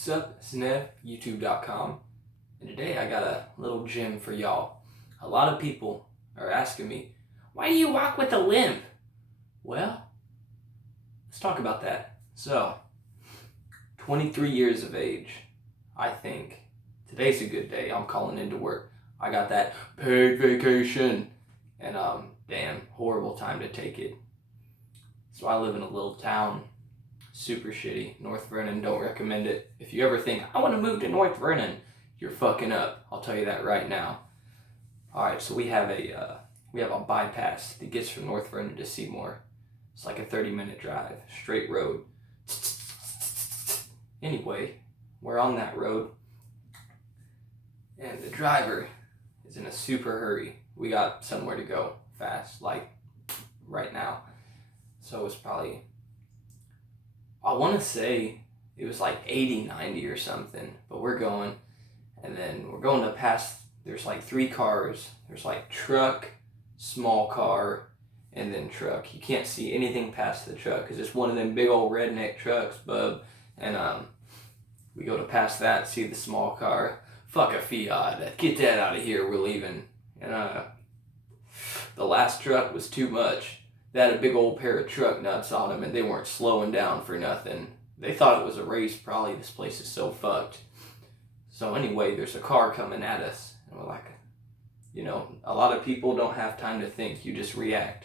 Sup, it's Nev, YouTube.com, and today I got a little gem for y'all. A lot of people are asking me, why do you walk with a limp? Well, let's talk about that. So, 23 years of age, I think. Today's a good day. I'm calling into work. I got that paid vacation, and damn, horrible time to take it. So I live in a little town. Super shitty. North Vernon, don't recommend it. If you ever think, I want to move to North Vernon, you're fucking up. I'll tell you that right now. Alright, so we have a bypass that gets from North Vernon to Seymour. It's like a 30-minute drive, straight road. Anyway, we're on that road, and the driver is in a super hurry. We got somewhere to go fast, like right now. So it's probably, I want to say it was like 80, 90 or something, but we're going, and then we're going to pass, there's like 3 cars. There's like truck, small car, and then truck. You can't see anything past the truck because it's one of them big old redneck trucks, bub. And we go to pass that, see the small car. Fuck a Fiat, get that out of here, we're leaving. And the last truck was too much. They had a big old pair of truck nuts on them, and they weren't slowing down for nothing. They thought it was a race, probably. This place is so fucked. So anyway, there's a car coming at us, and we're like, you know, a lot of people don't have time to think, you just react.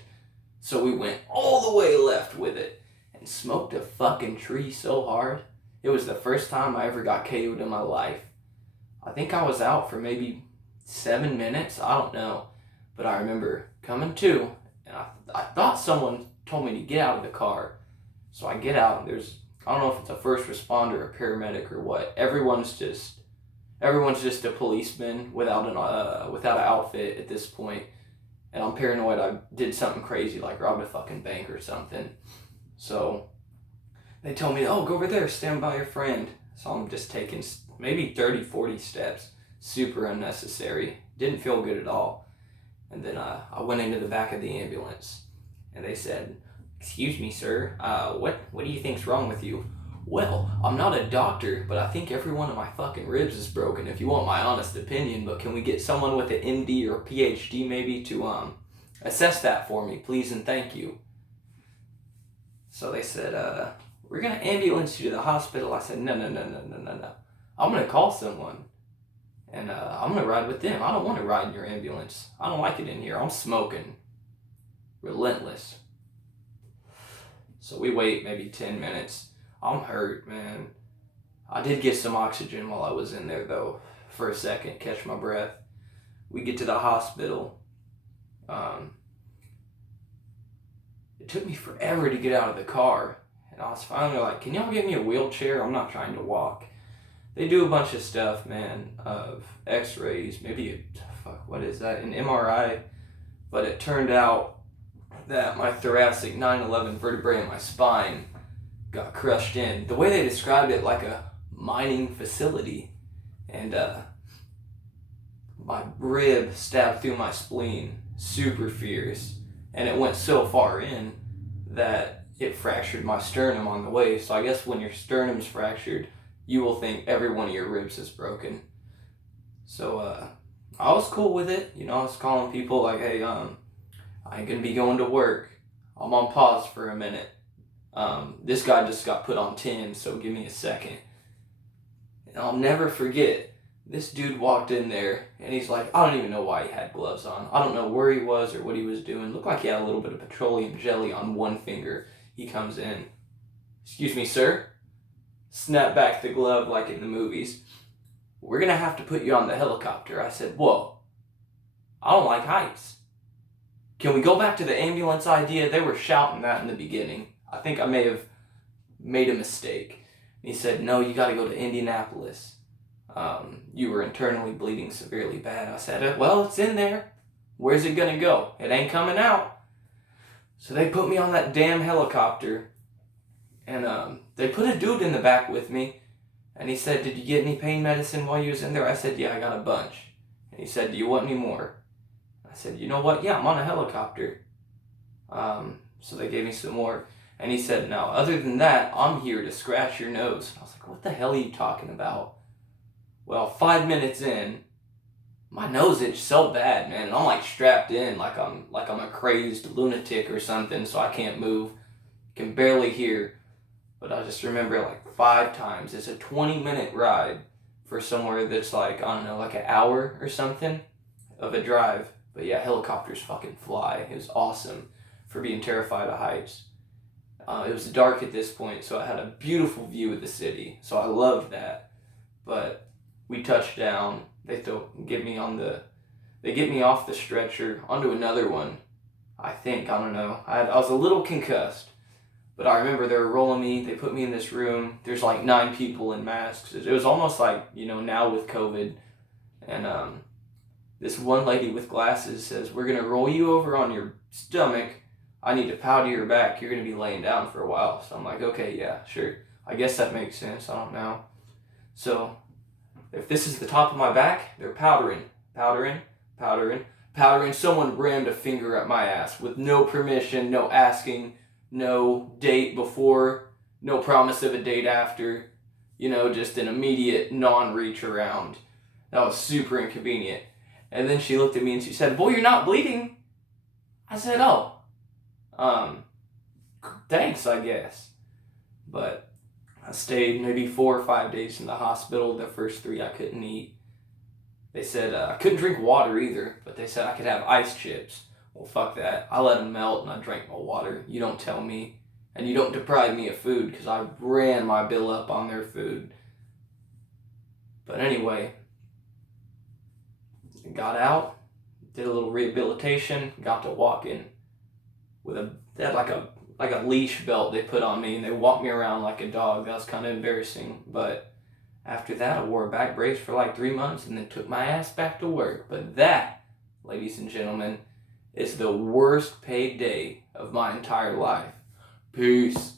So we went all the way left with it, and smoked a fucking tree so hard. It was the first time I ever got KO'd in my life. I think I was out for maybe 7 minutes, I don't know. But I remember coming to, and I thought someone told me to get out of the car. So I get out, and there's, I don't know if it's a first responder, a paramedic, or what. Everyone's just a policeman without an outfit at this point. And I'm paranoid I did something crazy, like robbed a fucking bank or something. So they told me, oh, go over there, stand by your friend. So I'm just taking maybe 30, 40 steps. Super unnecessary. Didn't feel good at all. And then I went into the back of the ambulance, and they said, excuse me, sir, what do you think's wrong with you? Well, I'm not a doctor, but I think every one of my fucking ribs is broken, if you want my honest opinion, but can we get someone with an MD or PhD maybe to assess that for me, please and thank you. So they said, we're going to ambulance you to the hospital. I said, no. I'm going to call someone. And I'm going to ride with them. I don't want to ride in your ambulance. I don't like it in here. I'm smoking. Relentless. So we wait maybe 10 minutes. I'm hurt, man. I did get some oxygen while I was in there, though, for a second, catch my breath. We get to the hospital. It took me forever to get out of the car. And I was finally like, can y'all get me a wheelchair? I'm not trying to walk. They do a bunch of stuff, man, of x-rays, maybe, what is that, an MRI, but it turned out that my thoracic 9/11 vertebrae in my spine got crushed in. The way they described it, like a mining facility, and my rib stabbed through my spleen, super fierce, and it went so far in that it fractured my sternum on the way. So I guess when your sternum's fractured, you will think every one of your ribs is broken. So I was cool with it. You know, I was calling people like, hey, I ain't gonna be going to work. I'm on pause for a minute. This guy just got put on 10, so give me a second. And I'll never forget, this dude walked in there, and he's like, I don't even know why he had gloves on. I don't know where he was or what he was doing. Looked like he had a little bit of petroleum jelly on one finger. He comes in. Excuse me, sir? Snap back the glove like in the movies. We're going to have to put you on the helicopter. I said, whoa, I don't like heights. Can we go back to the ambulance idea? They were shouting that in the beginning. I think I may have made a mistake. And he said, no, you got to go to Indianapolis. You were internally bleeding severely bad. I said, well, it's in there. Where's it going to go? It ain't coming out. So they put me on that damn helicopter. And they put a dude in the back with me, and he said, did you get any pain medicine while you was in there? I said, yeah, I got a bunch. And he said, do you want any more? I said, you know what? Yeah, I'm on a helicopter. So they gave me some more. And he said, no, other than that, I'm here to scratch your nose. I was like, what the hell are you talking about? Well, 5 minutes in, my nose itched so bad, man. And I'm like strapped in like I'm a crazed lunatic or something, so I can't move. Can barely hear. But I just remember like 5 times. It's a 20-minute ride for somewhere that's like, I don't know, like an hour or something of a drive. But yeah, helicopters fucking fly. It was awesome for being terrified of heights. It was dark at this point, so I had a beautiful view of the city. So I loved that. But we touched down. They get me off the stretcher onto another one. I think, I don't know. I was a little concussed. But I remember they were rolling me. They put me in this room. There's like 9 people in masks. It was almost like, now with COVID. And this one lady with glasses says, we're going to roll you over on your stomach. I need to powder your back. You're going to be laying down for a while. So I'm like, okay, yeah, sure. I guess that makes sense. I don't know. So if this is the top of my back, they're powdering. Someone rammed a finger up my ass with no permission, no asking, no date before, no promise of a date after, just an immediate non-reach around. That was super inconvenient. And then she looked at me and she said, boy, you're not bleeding. I said, oh, thanks, I guess. But I stayed maybe 4 or 5 days in the hospital. The first 3 I couldn't eat. They said I couldn't drink water either, but they said I could have ice chips. Well, fuck that. I let them melt and I drank my water. You don't tell me. And you don't deprive me of food because I ran my bill up on their food. But anyway, got out, did a little rehabilitation, got to walking they had like a leash belt they put on me and they walked me around like a dog. That was kind of embarrassing. But after that, I wore a back brace for like 3 months and then took my ass back to work. But that, ladies and gentlemen, is the worst paid day of my entire life. Peace.